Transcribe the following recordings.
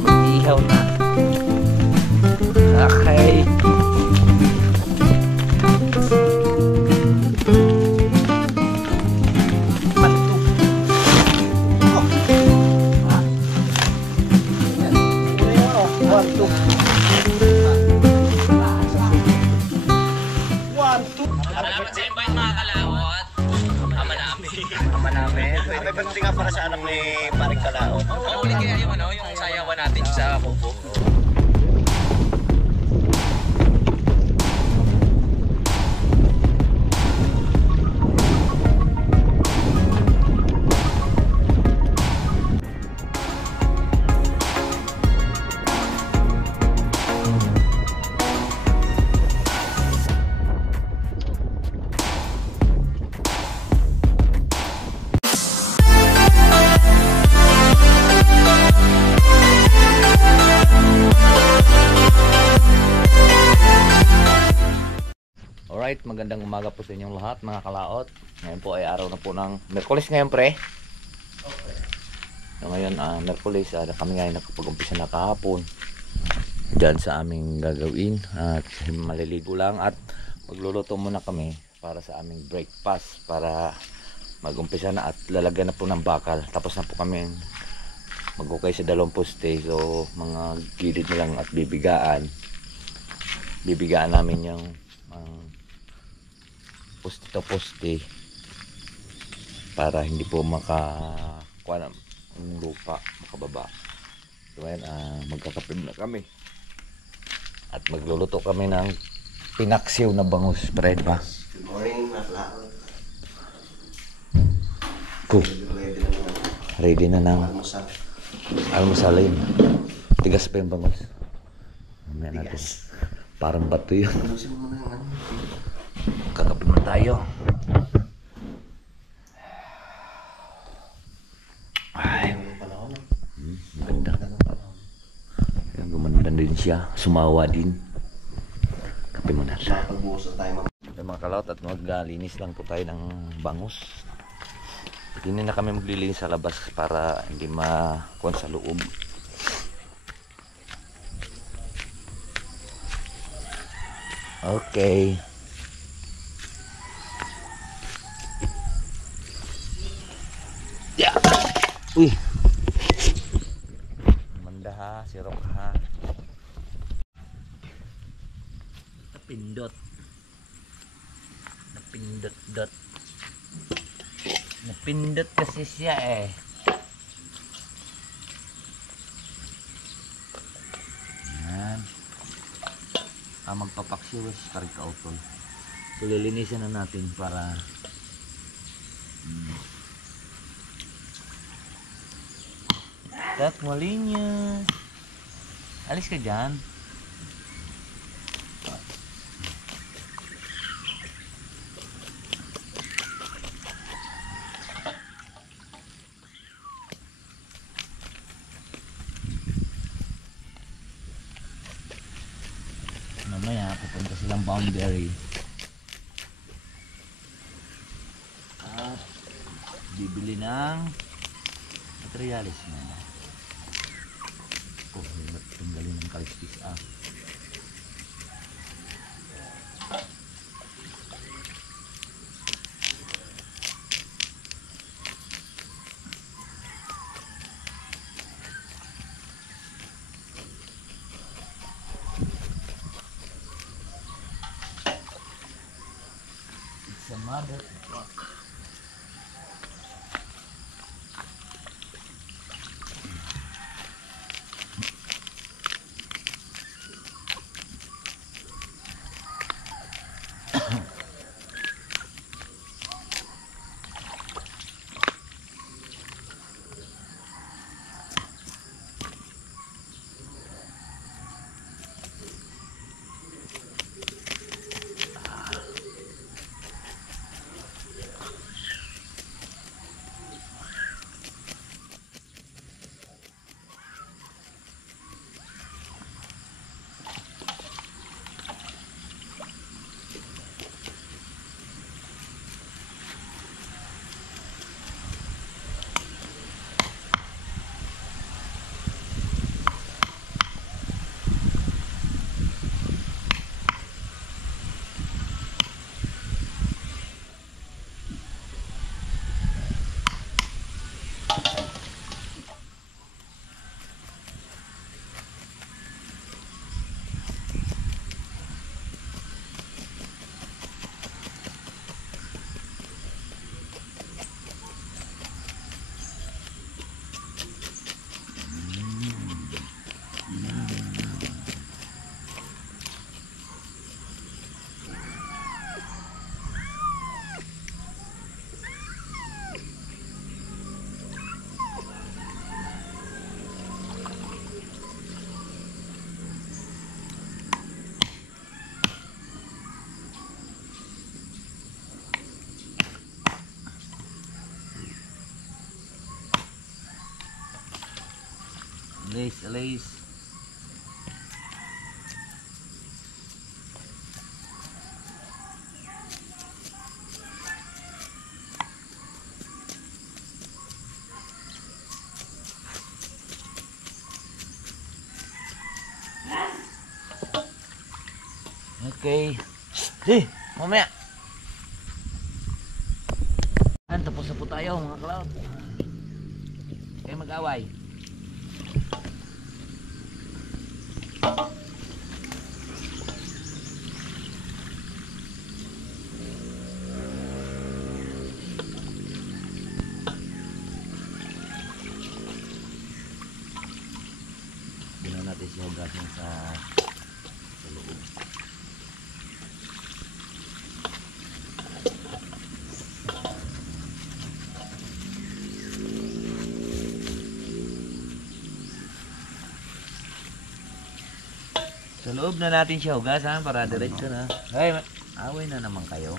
Mag-ihaw na. Okay. Salamat sa invite mga kalawot. Ama namin. Ama namin. May pagdating nga para sa anak ni Paring Kalaot. Paulit kaya yung ano, yung sayawan natin sa Kubo. Alright, magandang umaga po sa inyong lahat mga kalaot. Ngayon po ay araw na po ng Merkulis ngayon, pre. Okay. So ngayon, Merkulis, kami ngayon nakapag-umpisa na kahapon dyan sa aming gagawin. At maliligo lang at magluluto muna kami para sa aming breakfast para mag-umpisa na at lalagyan na po ng bakal. Tapos na po kami mag-ukay sa dalawang poste. So mga gilid na lang at bibigaan namin yung poste to poste para hindi po makakuha ng lupa makababa. So ngayon, magkakapim na kami at magluluto kami ng pinaksiw na bangus, bread pa. Good morning, mga Kalaot. Cool. Ready na ng almusalin. Tigas pa yung bangus. Mamaya natin. Parang bato yun. Kakapin na tayo. Ay, maganda. Ayan, gumanda din siya. Sumawa din. Kape mo na siya. Ay, mga kalaot, at maglinis lang po tayo ng bangus. Hindi na kami maglilinis sa labas para hindi makuha sa loob. Okay. Yeah. Uy. Manda ha, sirok ha. Napindot. Napindot-dot. Napindot kasi siya eh. Yan. Magpapaksiwas para kautol. So lilinisin na natin para malinis. Alis ka dyan. Mamaya pupunta silang Boundary at bibili ng materialis na. Oh, tanggalin ng kalispis It's a mother truck. Alis, alis. Okay. Mamaya. Tapos na po tayo mga cloud. Kayo mag-away. Ginawa natin siya hugasin sa loob. Sa loob na natin siya hugasan para diretso na. Ay, away na naman kayo.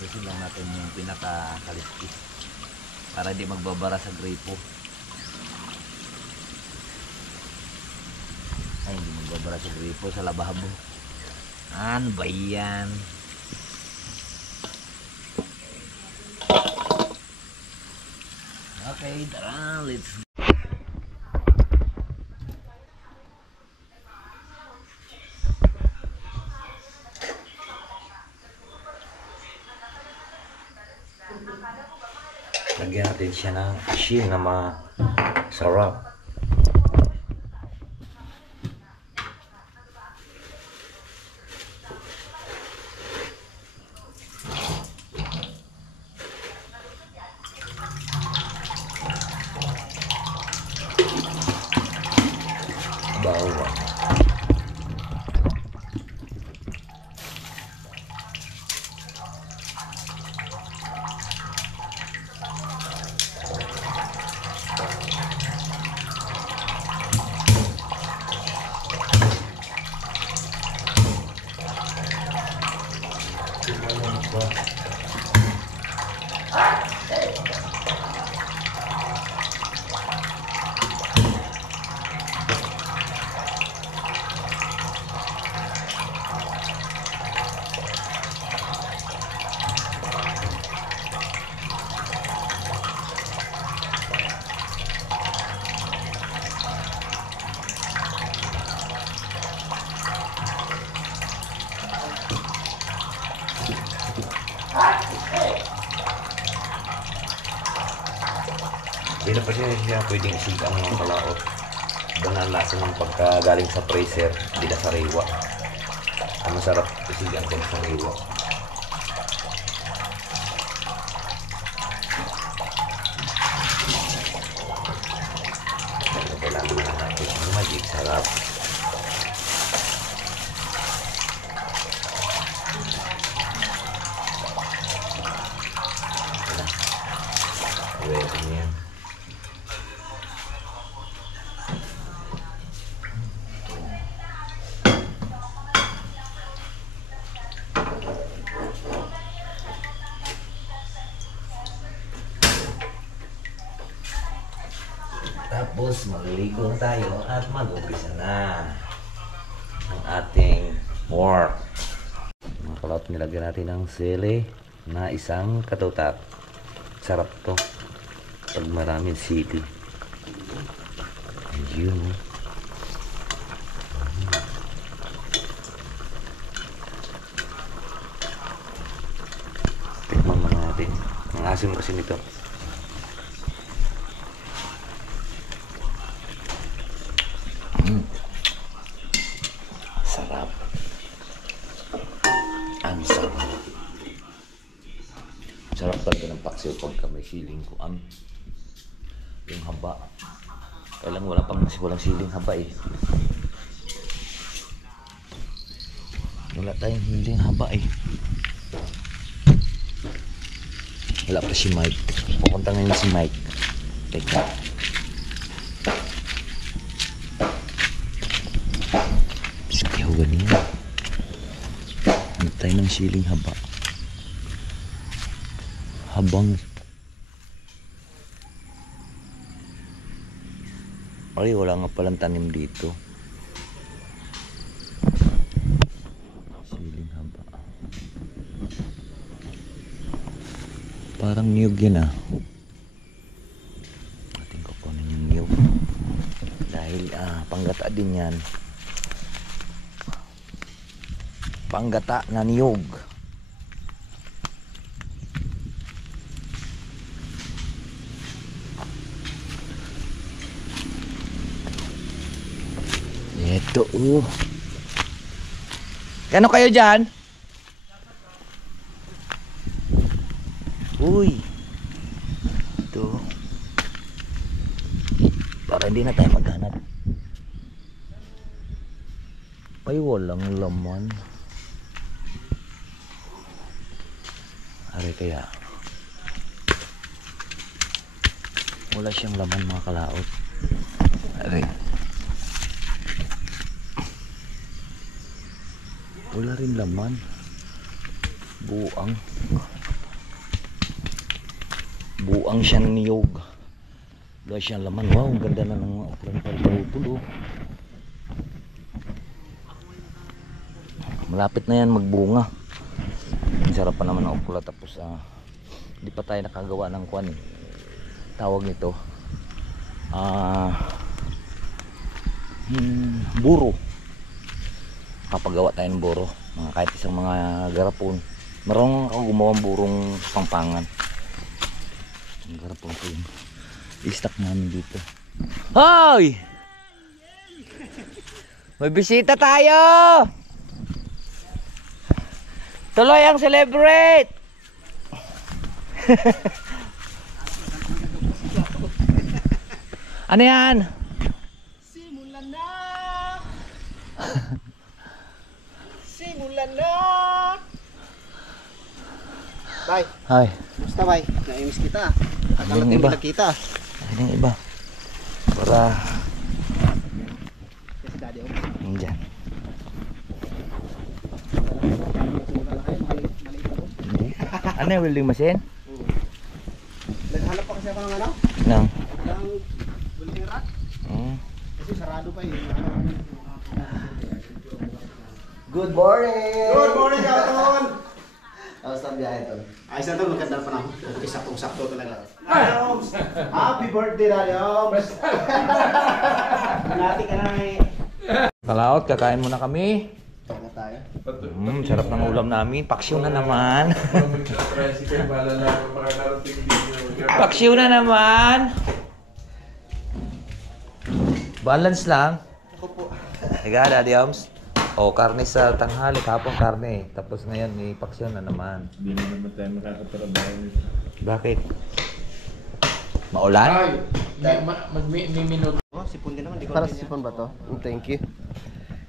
Gusto lang natin yung pinaka-kaliskis para di magbabara sa gripo. Ay, hindi magbabara sa gripo sa lababo. Ano ba yan? Okay, tara, let's go. Lagyan natin siya ng asin na masarap. Bawang. Hindi na pa siya pwedeng isigang ng kalaot. Doon ang lasa ng pagkagaling sa freezer, hindi na sariwa. Ang masarap isigang kung sariwa. Kailangan na natin ang magic sarap. Pwede niya. Tapos maliligo tayo at mag-umpisa na ang ating work. Mga kalot, nilagyan natin ng sili na isang katutak. Sarap to pag maraming sili. Ayun. Tikman mo natin. Ang asim kasi nito. Sarap. Ang sarap. Sarap talaga ng paksiw pagka may siling kuan. Yung haba. Kailang walang siling haba eh. Wala tayong hiling haba eh. Wala pa si Mike. Pupunta ngayon si Mike. Teka. ganyan. Antay ng siling haba. Habang ay wala nga palang tanim dito. Siling haba. Parang niyog yan ah. Ating kukunin yung niyog. Dahil panggata din yan. Panggata na niyog. Ito Kano kayo dyan? Uy. Ito. Para hindi na tayo maghanap. Ay walang laman. Are kaya. Wala siyang laman mga kalaot. Are. Wala rin laman. Buang siyang niyog. Wala siyang laman. Wow, ang ganda na ng mga okra ng palpautul oh. Malapit na yan magbunga. Ang sarap pa naman ng okra. Tapos hindi pa tayo nakagawa ng kwan eh. Tawag nito buro. Kapagawa tayo ng buro, kahit isang mga garapon. Marunong ako gumawang burong pangpangan. Ang garapon ko yun. I-stock namin dito. Hoy! May bisita tayo! Tuloy ang celebrate! Ano yan? Simulan na! Simulan na! Bay, Hi. basta bay, naimis kita. Ano yung iba? Kita. Ano yung iba? Para Kasi daddy ako. Nandyan. Ano yung welding machine? Naghanap pa kasi ako ng ano? Nang. Ng welding rack. Kasi sarado pa yun. Good morning! Good morning, Katon! Kamusta ang biyahe, Ton? Ayos na, Ton. Magandang panahon. Okay, saktong-sakto talaga. Nayoms! Happy birthday, Nayoms! Nati ka na eh. Kalaot, kakain muna kami. Kaya tayo. Sarap ng ulam namin. Paksiw na naman. Paksiw na naman. Balance lang. Ako po. Higa, Daddy Oms. O, karne sa tanghali. Kapong karne. Tapos ngayon, may paksiw na naman. Hindi na naman tayo makakatrabaho nito. Bakit? Maulan? May minuto. Oh, sipon din naman. Para sa sipon ba to? Thank you.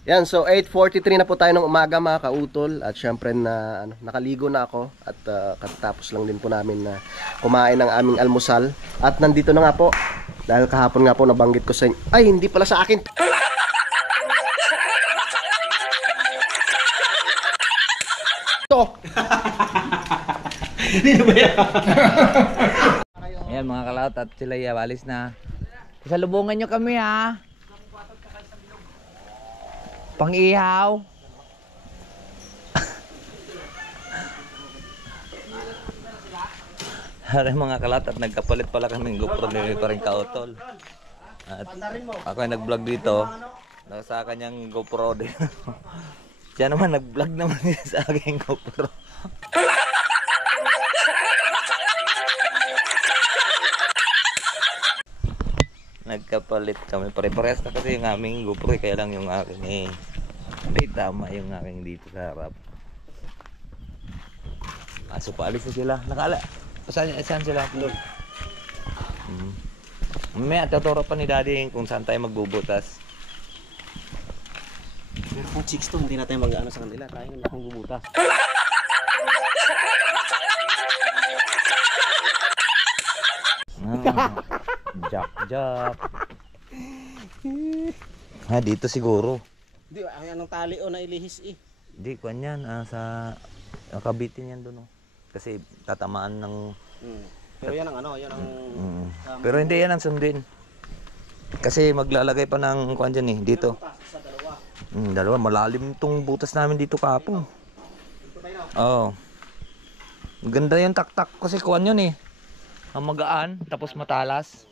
Yan, so 8:43 na po tayo ng umaga mga kautol. At syempre na nakaligo na ako. At katatapos lang din po namin na kumain ng aming almusal. At nandito na nga po. Dahil kahapon nga po nabanggit ko sa inyo. Ay, hindi pala sa akin. Ito. Hindi na ba yan? Ayan mga kalaot at sila alis na. Salubungan nyo kami ha. Pang-ihaw. Hari mga kalat at nagkapalit pala kaming GoPro ni pa rin kautol. At ako ay nag-vlog dito. Sa kanyang GoPro din. Siya naman nag-vlog naman sa aking GoPro. Nagkapalit kami. Pare-parehas na kasi yung aming GoPro. Kaya lang yung aking hindi tama yung aking dito sa harap. So paalis na sila. Saan sila? May atuturo pa ni Daddy kung saan tayo magbubutas. Pero kung chicks to, hindi natin mag-ano sa kanila. Tayo na akong bubutas. Jack. Dito siguro. Hindi, anong tali o na ilihis eh. Di, kwan yan. Sa kabitin yan doon. Oh. Kasi tatamaan ng... Pero yan ang ano, yan ang... Pero hindi yan ang sundin. Kasi maglalagay pa ng kwan dyan eh. Dito. Sa dalawa. Dalawa. Malalim tong butas namin dito kapong. Oo. Ganda yung taktak kasi kwan yun eh. Ang magaan, tapos matalas.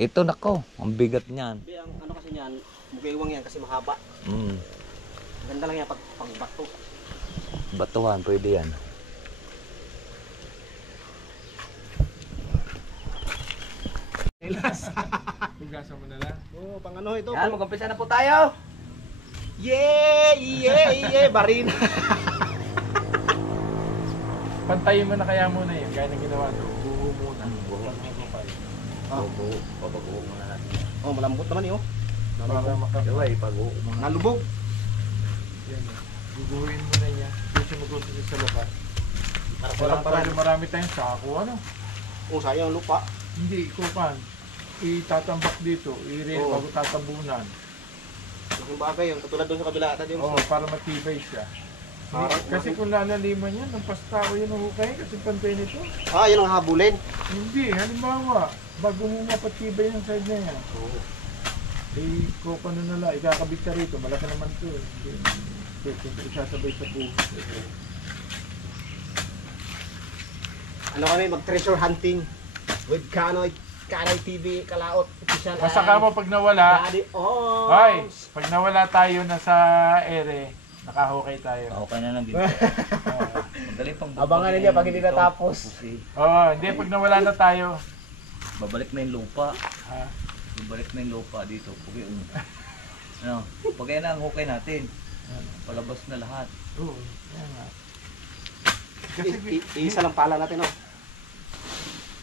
Ito nako, ang bigat niyan. Hindi, ang ano kasi niyan, bukiwang yan kasi mahaba. Ganda lang yan pag bato. Batuhan, pwede yan. Hugasan mo na lang. Oo, pang ano ito? Yan, mag-umpisa na po tayo. Barina. Pantayin mo na kaya muna yun, gaya ng ginawa doon. Buho muna. Pag-uho muna natin. Oh, malambot naman eh, oh. Para Daway, pag-uho muna. Nalubog. Yan o. Guguhin mo na niya. Doon siya mag-umpisa sa labas. Walang Para marami tayong sako, ano? Oh, sayang ang lupa. Hindi, kupan. Itatambak dito, Oo. bago tatabunan. Yung bagay, yung katulad doon sa kabila ata din. Oo, para matibay siya. Parang- Kasi kung lalaliman yan, ng pastao yan ang hukay, kasi pantay nito. Ah, yun ang habulin. Hindi, halimbawa, bago mo mapatibay yung side na yan. Eh, kupan na lang, ikakabit ka rito, malaki naman ito. Hindi, isasabay sa buho. Ano kami, mag-treasure hunting with Kanoy TV Kalaot. Official. Basta ka mo pag nawala, Daddy Oms. ay, pag nawala tayo na sa ere, nakahukay tayo. Okay na lang dito. Magaling pang Abangan ninyo pag hindi natapos. Oo, hindi, pag nawala na tayo. Babalik na yung lupa. Ha? Babalik na yung lupa dito. Pag ano, pag yan ang hukay natin. Palabas na lahat. Oo, yan nga. Kasi, Isa lang pala natin, oh.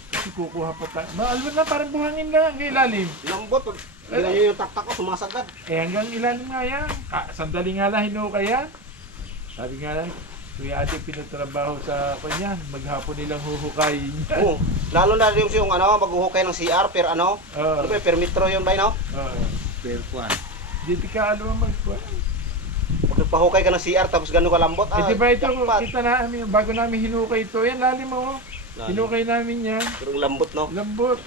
kasi kukuha pa tayo. Maalman na, parang buhangin lang ang ilalim. Lambot, pag ilan nyo yung taktak ko, sumasagad. Eh hanggang ilalim nga yan. Sandali nga lang hinukay yan. Sabi nga lang, kuya ate pinatrabaho sa kanyan. Maghapon nilang huhukayin yan. Oo. Lalo na rin yung ano, maghuhukay ng CR, per ano? Oo. Ano ba, per metro yun ba, no? Oo. Pero kwan. Di ka alam ang magkuha. Pag nagpahukay ka ng CR, tapos gano'n kalambot, Eh di ba ito, jackpot. kita namin, bago namin hinukay ito, yan lalim mo. Lalim. Hinukay namin yan. Pero ang lambot, no? Lambot.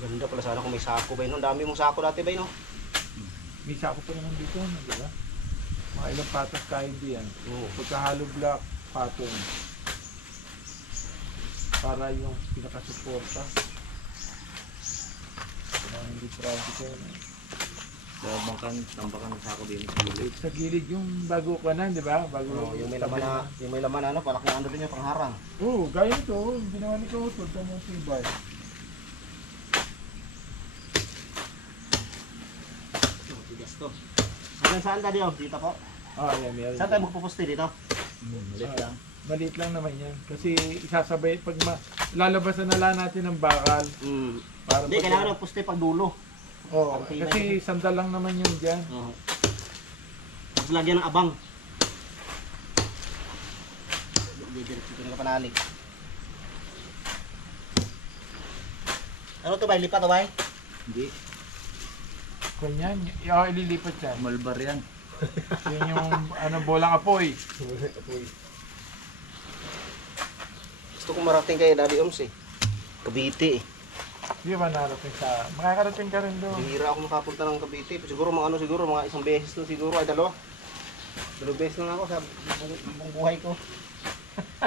Ganda pala sana kung may sako ba, no? Ang dami mong sako dati ba, no? May sako pa naman dito, di ba? Mga ilang patas kayo diyan. Oo. Pagka-hollow block pattern. Para yung pinaka-suporta. Para hindi practical. Kaya tambakan sa ako din sa gilid. Sa gilid yung bago ka na, di ba? Bago Oh, yung may laman na, ano, palak na ano din yung pangharang. Oo, gaya ito. Ginawa ni Kautol. Ito mo sibay. Tigas to. Hanggang saan tayo? Dito po. Ah, yan. Meron. Saan tayo magpupusti dito? Malit lang. Maliit lang naman yan. Kasi isasabay, pag lalabasan na lang natin ng bakal. Para Hindi, kailangan magpusti pag dulo. Oo, kasi sandal lang naman yun dyan. Tapos lagyan ng abang. Didiretso ko na kapanalig. Ano to ba? Lipat to ba? Hindi. Kunyan, ililipat yan. Malbar yan. Yun yung bolang apoy. Gusto kong marating kay Daddy Oms eh. Cavite eh. Di ba narating sa... Makakarating ka rin doon. Bihira ako makapunta ng Cavite. Siguro mga mga isang beses na siguro ay dalawa. Dalawang beses na ako sa buong buhay ko.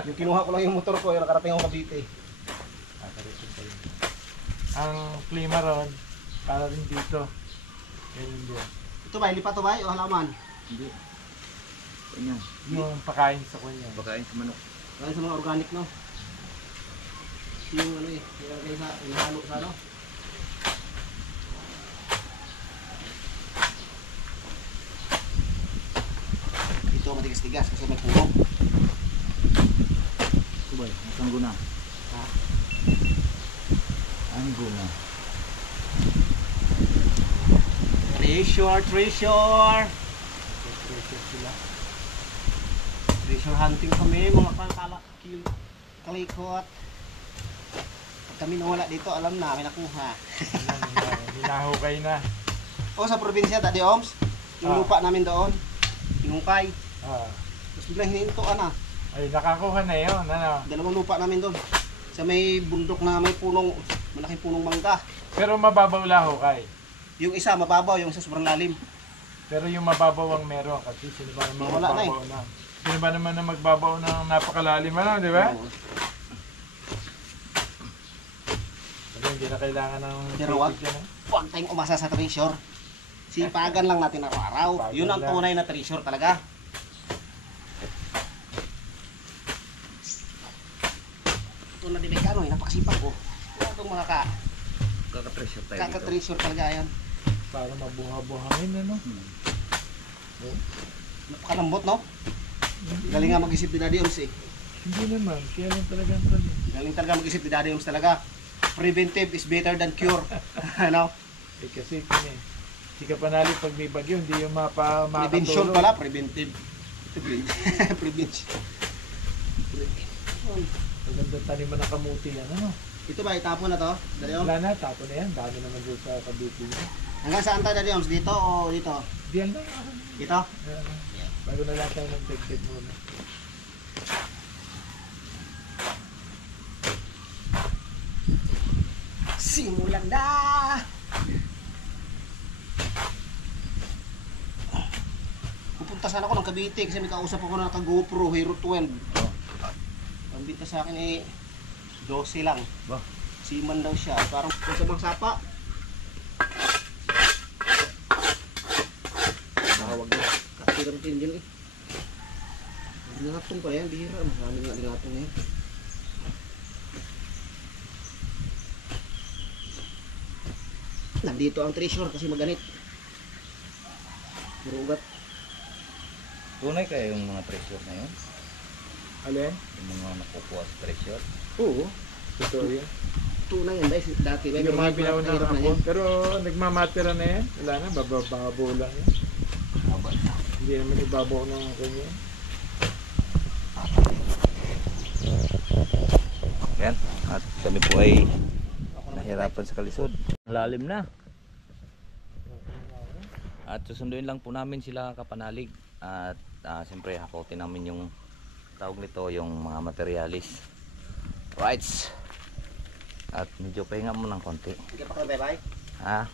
Yung kinuha ko lang yung motor ko, yung nakarating ako Cavite. Makakarating ka rin. Ang klima ron, para rin dito. Ganyan din. Ito ba? Lipat to ba? O halaman? Hindi. Ganyan. Yung pakain sa kanya. Pagkain sa manok. Dahil sa mga organic, no? Yung ano eh, yung sa inahalo sa ano? Ito matigas-tigas kasi may puno. Subay, ang guna. Ha? Ang guna. Treasure! Pressure sila. Treasure hunting kami, mga kalikot. kami nawala dito, alam na, may nakuha. Hinahukay na. O sa probinsya, Daddy Oms, yung lupa namin doon, hinukay. Tapos biglang hinintuan na. Ay, nakakuha na yun. Ano? Dalawang lupa namin doon. Sa may bundok na may punong, malaking punong mangga. Pero mababaw lang hukay. Yung isa mababaw, yung isa sobrang lalim. Pero yung mababaw ang meron kasi sino ba naman Wala na magbabaw na? Sino ba naman na magbabaw ng napakalalim ano, di ba? Oo. Kasi hindi na kailangan ng Pero wag. tubig yan, eh. Huwag tayong umasa sa treasure. Sipagan lang natin araw-araw. Sipagan Yun ang lang. tunay na treasure talaga. Ito na din ano, napakasipag ko. Huwag itong mga Kaka-treasure tayo dito. kaka-treasure talaga yan. Para mabuha-buhangin ano. Napakalambot, no? Galing nga mag-isip ni Daddy Oms eh. Hindi naman, kaya lang talagang kali. Galing talaga mag-isip ni Daddy Oms talaga. Preventive is better than cure. Ano? Eh kasi kanya, si Kapanali pag may bagyo, hindi yung Prevention pala, preventive. Prevention. Maganda taniman ng kamuti yan, ano? Ito ba, itapon na to? Daddy Oms? Wala na, tapo na yan. Dami naman doon sa Cavite niya. Hanggang saan tayo, Daddy Oms? Dito o dito? Diyan lang. Dito? Bago na lang tayo mag-degdeg muna. Simulan na! Pupunta sana ako ng Cavite kasi may kausap ako na naka-GoPro Hero 12. Ang bita sa akin eh 12 lang. Ba? Seaman daw siya. Parang sa bang sapa. Mahawag na. Katirang din dyan eh. Lingatong pa yan. Bihira. Marami nga lingatong yan. Nandito ang treasure kasi maganit. Marugat. Tunay kaya yung mga treasure na yun? Alin? Yung mga nakukuha sa treasure? Oo. Totoo yan. Tunay yan dahil dati. Yung mga binaw na mahirap hapon. Pero nagmamatera na yan. Wala na, bababaw lang yan. Haba na. Hindi naman ibabaw ng kanya. Yan. At kami po ay nahirapan sa kalisod. Lalim na. At susunduin lang po namin sila Kapanalig. At siyempre hakotin namin yung tawag nito, yung mga materialis. Rights. At medyo pahinga mo ng konti. Hindi pa kayo bye-bye? Ha?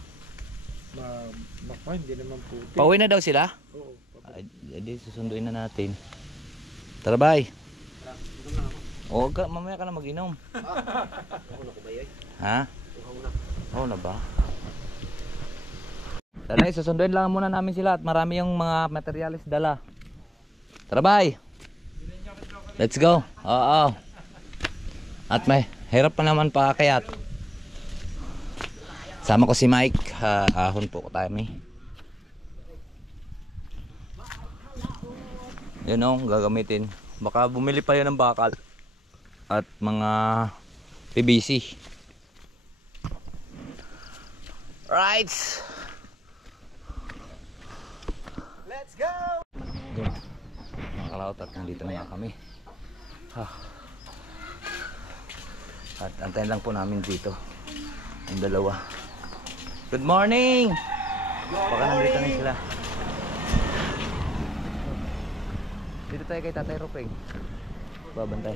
Hindi naman puti. Pauwi na daw sila? Oo. Ay, di susunduin na natin. Tara bye. O mamaya ka na mag-inom. Ako na ko ba yun? Ha? Ako na. Oo na ba? Tara, susunduin lang muna namin sila at marami yung mga materialis dala. Tara bye. Let's go. Oo. At may hirap pa naman pakakayat. Sama ko si Mike. Ahon po ko tayo may. Yun o, gagamitin. Baka bumili pa yun ng bakal. At mga PVC. Right. Let's go! Yun. Mga kalaot at nandito na nga kami. At antayin lang po namin dito ang dalawa. Good morning! Baka nandito na sila. Dito tayo kay Tatay Ropeng. Babantay.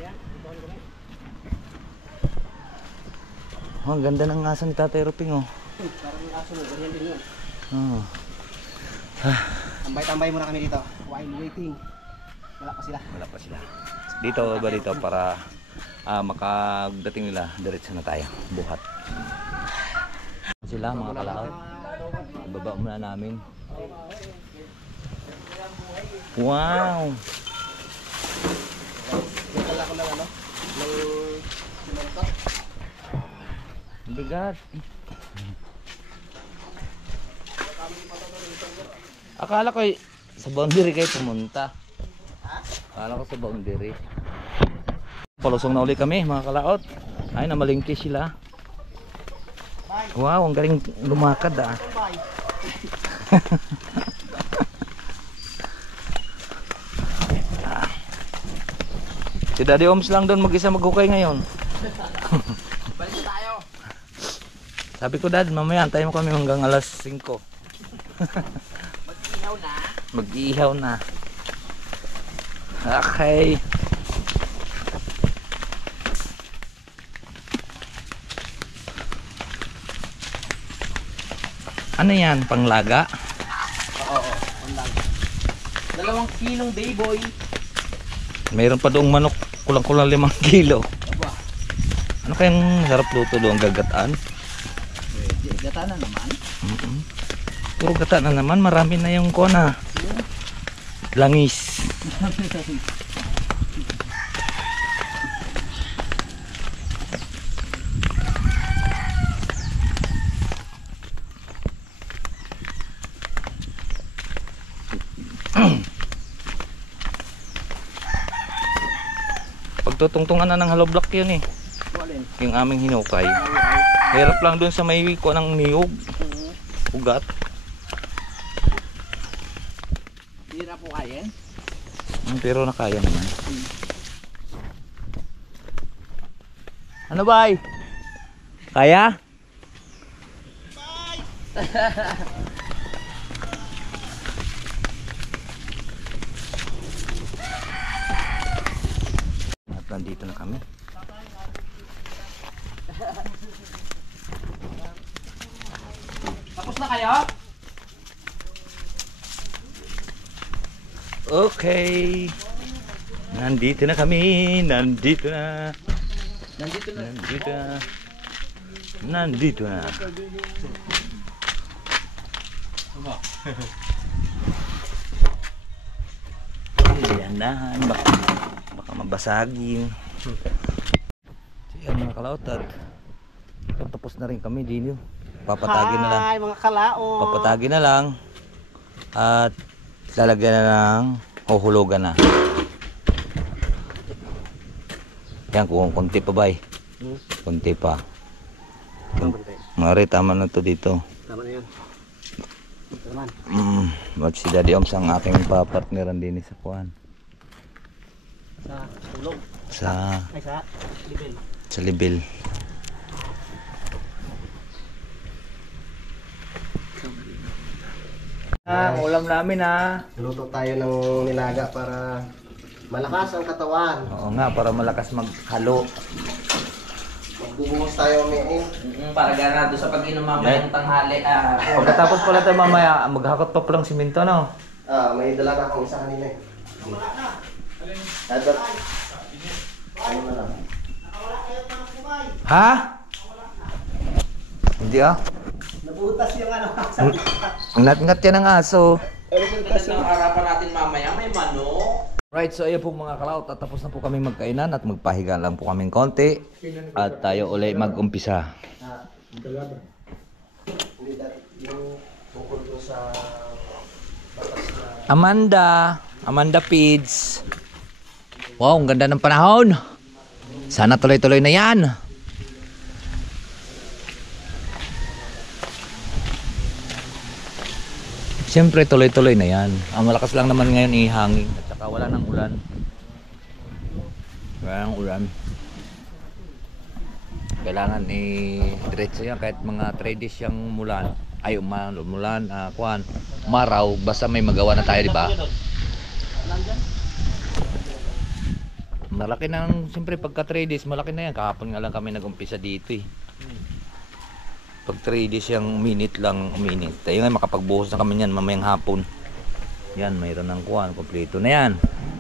Oh, ang ganda ng aso ni Tatay Ropeng oh. Parang yung aso mo, ganyan din yun. Oh. Tambay-tambay muna kami dito while waiting. Wala pa sila. Wala pa sila. Dito ba dito para makagdating nila diretso na tayo. Buhat. Sila mga kalaot. Ibaba muna namin. Wow! Wala ko lang ano? Ng simento. Bigat. Akala ko sa boundary kayo pumunta. Akala ko sa boundary. Palusong na uli kami mga kalaot. Ay, namalingki sila. Wow, ang galing lumakad ah. Si Daddy Oms lang doon mag-isa maghukay ngayon. Balik na tayo! Sabi ko, Dad, mamaya antayin mo kami hanggang alas 5. Mag-ihaw na. Mag-iihaw na. Okay. Ano yan? Panglaga? Oo. 2 kilong baboy. Mayroon pa doong manok. Kulang-kulang 5 kilo. Aba. Ano kayang sarap luto doon? Gagataan? Pwede. Gata na naman. Puro gata na naman. Marami na yung kona. Langis. Pagtutungtungan na ng hollow block yun eh. Walin. Yung aming hinukay. Hirap lang dun sa may ko ng niyog. Ugat. Hirap po kaya. Pero nakaya naman. Ano bay? Kaya? At nandito na kami. Tapos na kayo? Okay. Nandito na kami. Nandito na. Nandito na. Nandito na. Nandito na. Dahan-dahan. Baka mabasagin. So yan mga kalautad. Tapos na rin kami din yun. Papatagin na lang. Hi mga kalao. Papatagin na lang. At lalagyan na ng huhulugan na. Yan, kung konti pa ba eh. Konti pa. Mari, tama na to dito. Tama na yun. Mag si Daddy Oms ang aking papartneran din sa kuhan. Sa tulog. Sa Ay sa libel. sa libil. Ulam namin ha. Luto tayo ng nilaga para malakas ang katawan. Oo nga, para malakas maghalo. Magbubuhos tayo umiin. Para ganado sa pag-inom mamaya ng tanghali. Pagkatapos pala tayo mamaya, maghakot pa palang simento, no? May dala na akong isa kanina eh. Albert. Ano na lang? Ha? Hindi ah. Nabutas yung ano. Ang ngat-ngat yan ng aso. Ang harapan natin mamaya may manok. Right, so ayun po mga kalaot, tapos na po kami magkainan at magpahiga lang po kaming konti at tayo ulit mag-umpisa. Hindi dati yung tungkol doon sa batas na Amanda Feeds. Wow, ang ganda ng panahon. Sana tuloy-tuloy na yan. Siyempre tuloy-tuloy na yan. Ang malakas lang naman ngayon ihangin at saka wala nang ulan. Wala nang ulan. Kailangan diretso yan kahit mga 3 days yung mulan. Ay umulan, kuan, umaraw, basta may magawa na tayo, di ba? Malaki nang, siyempre pagka 3 days, malaki na yan. Kahapon nga lang kami nag-umpisa dito eh. Pag 3 days yung minute lang, minute. Tayo nga makapagbuhos na kami yan mamayang hapon. Yan, mayroon ng kuan, kompleto na yan.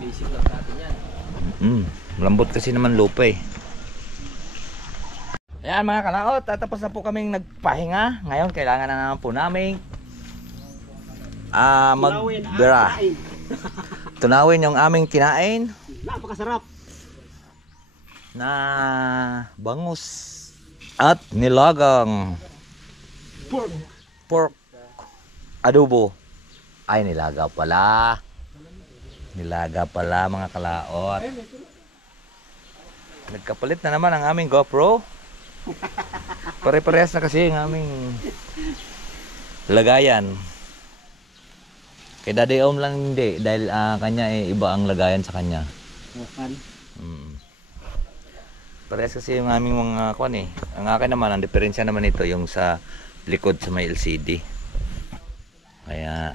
Basic lang natin yan. Malambot kasi naman lupa eh. Ayan mga kalaot, tapos na po kaming nagpahinga. Ngayon kailangan na naman po namin magbira. Tunawin yung aming kinain. Napakasarap. Na bangus at nilagang pork adobo. Ay, nilaga pala. Nilaga pala mga kalaot. Nagkapalit na naman ang aming GoPro. Pare-parehas na kasi ang aming lagayan. Kay Daddy Om lang hindi dahil kanya iba ang lagayan sa kanya. Parehas kasi yung aming mga kwan eh. Ang akin naman, ang diferensya naman ito yung sa likod sa may LCD. Kaya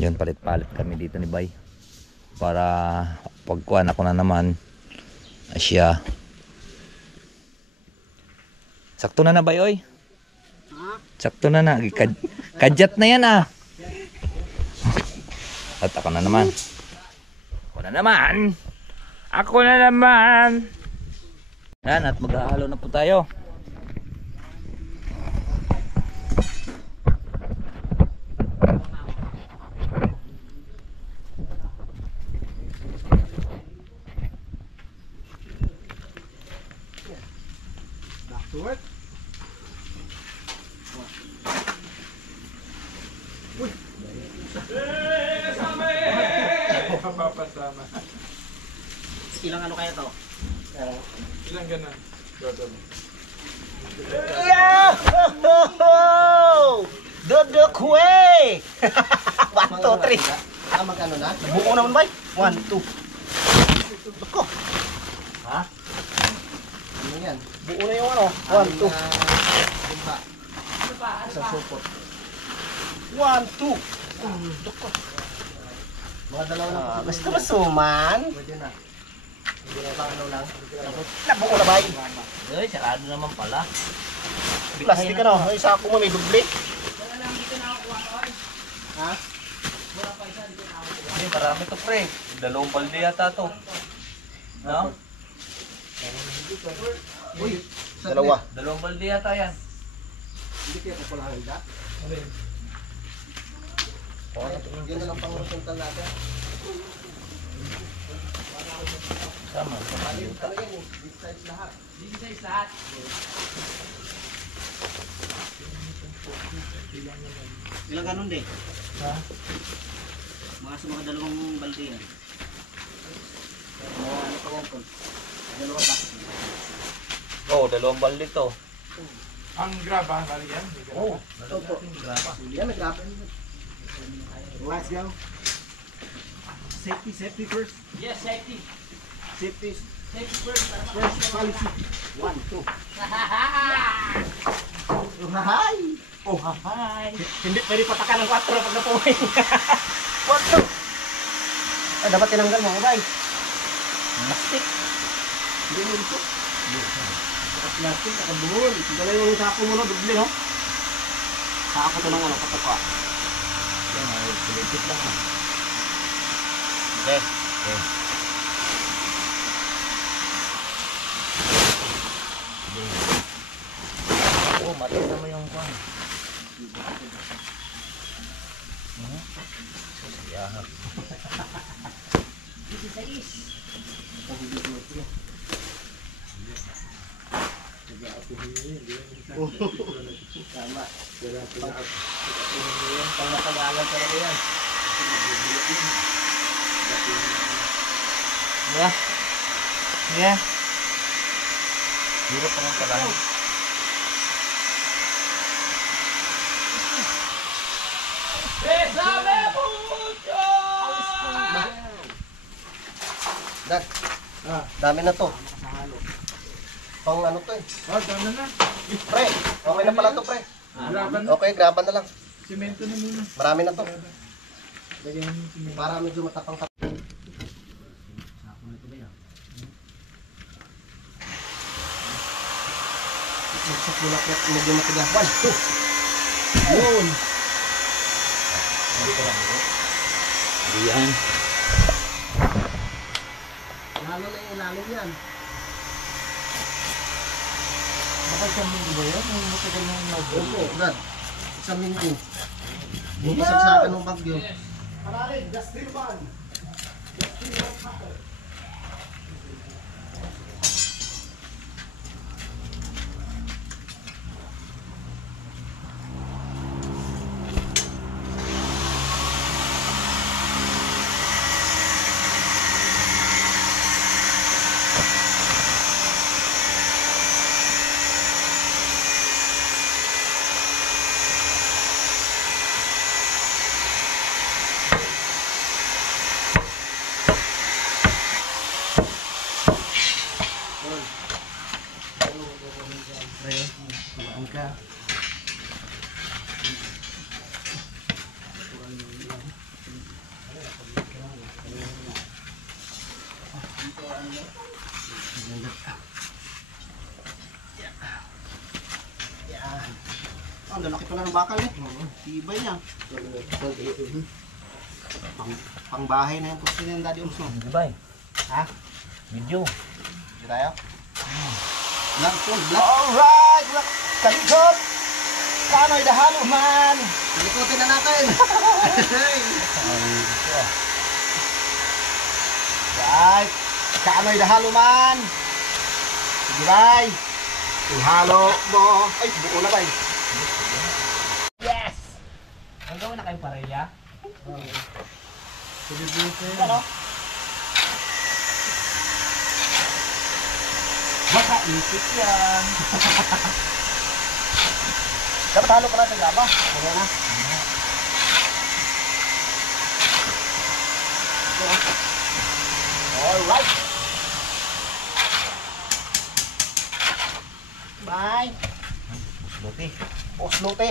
yun, palit-palit kami dito ni Bay. Para pagkuhan ako na naman siya. Sakto na Bay oy. Sakto na na. Kadyat na yan At ako na naman. Ako na naman. Yan, at maghahalo na po tayo. Back to work. Papasama. Ilang ano kaya to? Ilang ganun? Gagawin. Dudukwe! 1, 2, 3. Magkano na? Buo naman ba? 1, 2. Bako. Ha? Ano yan? Buo na yung ano? 1, 2. Sa support. 1, 2. Bako. Mga dalawa na. Gusto mo suman? Pwede na. Hindi na lang ano lang. Nabuo na ba? Ay, sarado naman pala. Plastic ano? Ay, sako mo may dubli. Ha? Ay, marami to pre. 2 balde yata to. No? Uy, dalawa. 2 balde yata yan. Hindi kaya ko pala handa. Yan na lang pang-horizontal natin. Sama. Ayun talaga yan eh. Big size lahat. Ilang ganun din? Ha? Mga sa mga 2 balde yan. Mga ano pa yan tol? 2 pa. Oh, 2 balde to. Ang graba, kali yan? Oh, Ito po. Yan, may graph. Let's go. Safety first. Yes, safety. Safety Safety first. first policy. 1, 2. Oh, hi! Oh, hi. Hindi pwede patakan ng 4 pag napuhay. 4, 2. Ah, dapat tinanggal mo, bay. Plastic. Hindi mo ito. Plastic, nakabuhol. Dala yung sako mo, no? Dubli, no? Sako to ng ano, patuka. yan ay pilipit lang. Okay. Okay. Oh, matigas naman yung kwan. Susiyahan. Tama. Pang napag-aalam talaga yan. Yeah. Yeah. Hirap pa ng kalan. Dak, Ah, dami na to. Pang ano to eh. tama na. Pre, okay na pala to pre. Graban na. Okay, graban na lang. Simento na muna. Marami na to. Lagyan mo yung simento. Para medyo matapang ka. Magsak mo na kaya medyo matigas. 1, 2. Yun. Diyan. Lalo na yung ilalim yan. Bakit kami ba yan? Ang matagal na yung labo. Opo, Brad. Isang linggo. Bumagsakan ng bagyo. Parali, Justin Van. Angka. Ang lalaki pala ng bakal eh. Tibay niya. Pang bahay na yung gusto niyan, Daddy Oms. Di ba? Ha? Video. Hindi tayo? Black full, black. Alright! Kalikot! Kano'y dahalo man! Ikutin na natin. Right! Kano'y dahalo man! Sige, bay! Ihalo mo! Ay, buo na, bay! Ang gawin na kayong pareya? Ano? Baka isip yan. Dapat halo ka lang sa grama. Ano na? Alright! Bye! Slote. Oslote!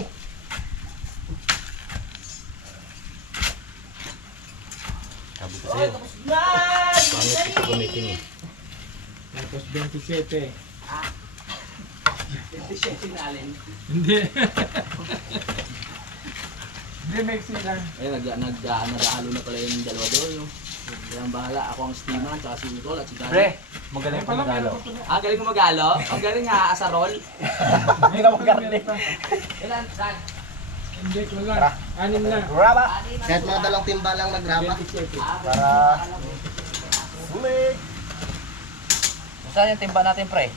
Sabi ko sa'yo. Pangit ito gamitin eh. Tapos 27. 27 na alin. Hindi. Hindi, Mexican. Eh, nag-aalo na pala yung dalawa doon. No? Kaya ang bahala. Ako ang Steeman, tsaka si Nicole at si Daddy. Pre, magaling Ay, pa magalo. Ah, galing ko mag-alo? Ang galing nga, asarol. Hindi ka magaling. Ilan? Saan? Hindi, wala. 6 na. Graba! Kahit mga dalang timba lang nagraba. 27. Para... Bulig! Saan yung timba natin, pre?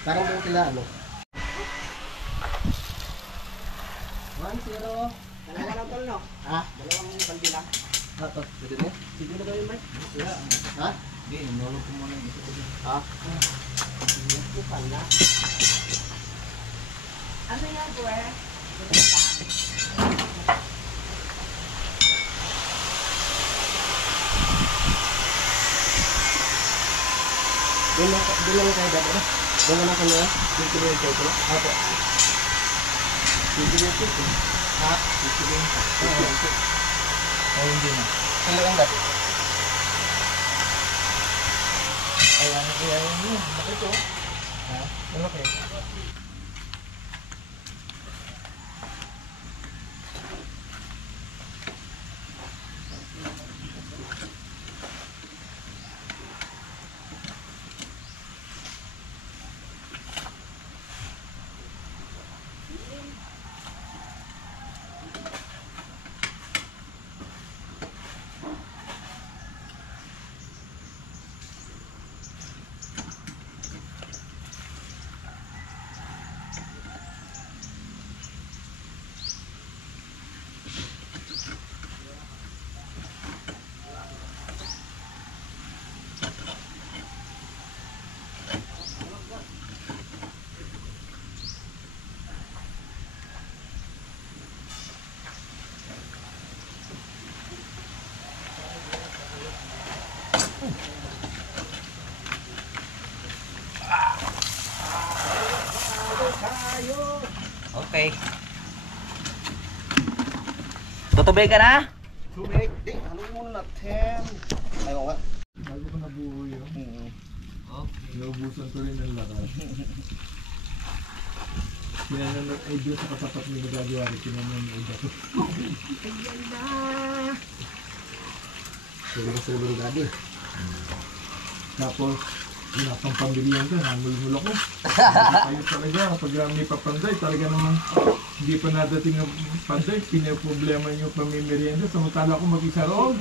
Parang doon sila, ano? 1-0. Dalawa lang tol, no? Ha? Dalawang baldi lang. Ito, pwede mo? Sige na kayo, Mike. Ha? Hindi, nulog ko muna yung isa ko. Ha? Ito pala. Ano yan, Bue? Doon lang kayo dapat, ano? Doon lang kayo, ha? Yung kayo pala? Apo. Ha? Oh, hindi na. Saan lang dapat? Ayan, ayan yun. Bakit ito? Ha? Malaki. Okay. Tutubay ka na? Tubig. Di, ano muna natin? Ayaw nga. Bago ko nabuo yun. Naubusan ko rin ng lakas. Pinananood ay doon sa katapat ni Nagagawa. Pinananood ako. Sulong gadi. Tapos, wala pang pambilyan ka, namulmul ako. Ayun talaga, pag may papanday, talaga naman hindi pa nadating ang panday, pinaproblema niyo pamimerienda, samantala ako mag-isa roon.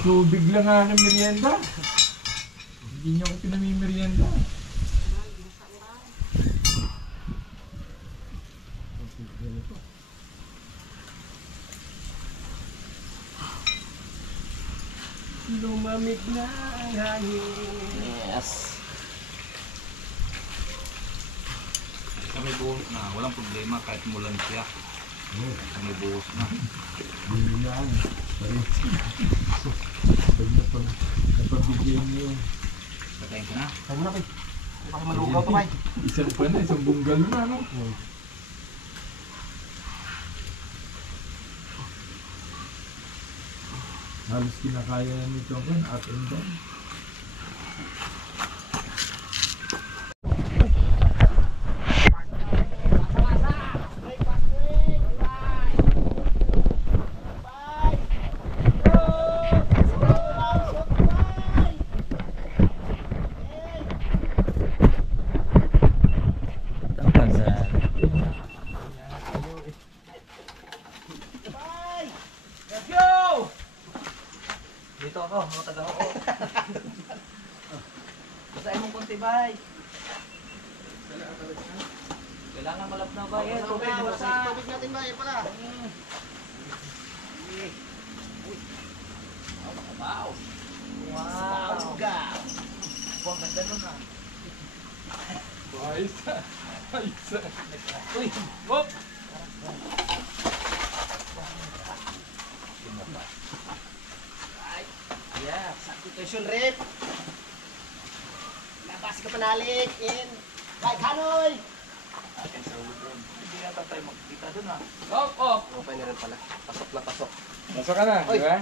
So, bigla nga aking merienda. Hindi niyo ako pinamimerienda. Lumamig na ang hangin. Yes. Kami buhos na, walang problema kahit mulan siya. Kami buhos na. Hindi yan. Pag napabigyan niyo. Patayin ka na. Saan na kayo? Baka malugaw to, bay. Isang pa na, isang bunggalo na, no? Halos kinakaya na ni Chongkan, up and down. Dito ako, mataga ako. Basahin mong konti, bay. Kailangan malap na, bay. Tubig, basa. Tubig natin, bay. Yan pala. Wow. Wow. Ang ganda nun, ah. Ayos na. Ayos na. Uy! Hop! Yeah. Substitution rip. Labas ka panalik in. Bay, Kanoy. Hindi yata tayo magkita dun, ah. Hop! Hop! Okay na rin pala. Pasok na pasok. Pasok ka na, di ba?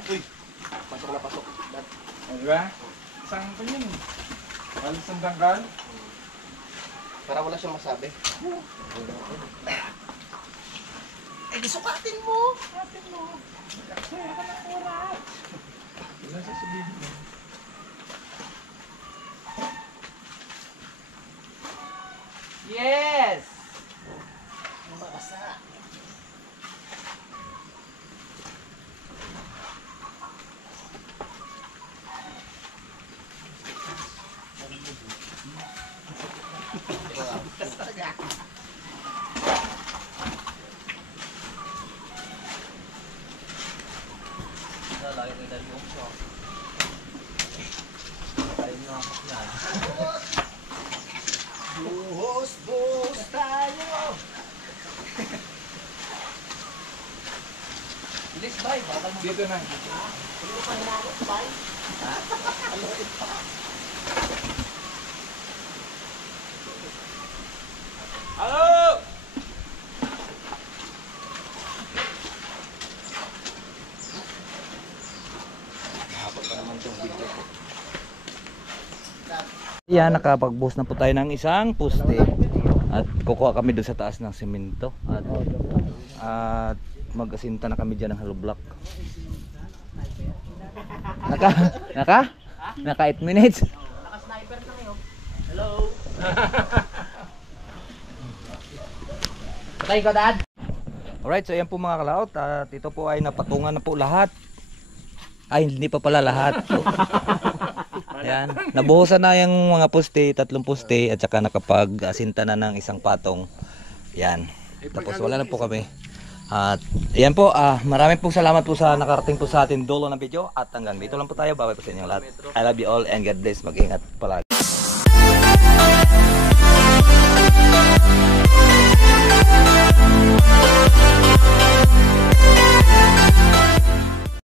Pasok na pasok. O, di ba? Isang pa yun. Halos ang dangkal. Para wala siyang masabi. Eh, di sukatin mo. Wala sa sabihin mo. Yes! Mabasa. Lagi ng dalyong siya. Tayo nga ako na. Buhos tayo. Bilis, bay. Bakal mo. Dito na. Ano pa hinanap, bay? Hello! Yan, nakapag-buhos na po tayo ng isang poste. At kukuha kami doon sa taas ng semento. At mag-asinta na kami dyan ng hollow block. Naka 8 minutes. Naka-sniper na ngayon. Hello? Patay ko, Dad. Alright, so yan po mga kalaot. At ito po ay napatungan na po lahat. Ay, hindi pa pala lahat. Yan, nabuhusan na yung mga poste, 3 poste at saka nakapag-asinta na ng isang patong. Yan. Tapos wala na po kami. At yan po, maraming pong salamat po sa nakarating po sa atin dulo ng video. At hanggang dito lang po tayo. Bye-bye po sa inyo lahat. I love you all and God bless. Mag-ingat palagi.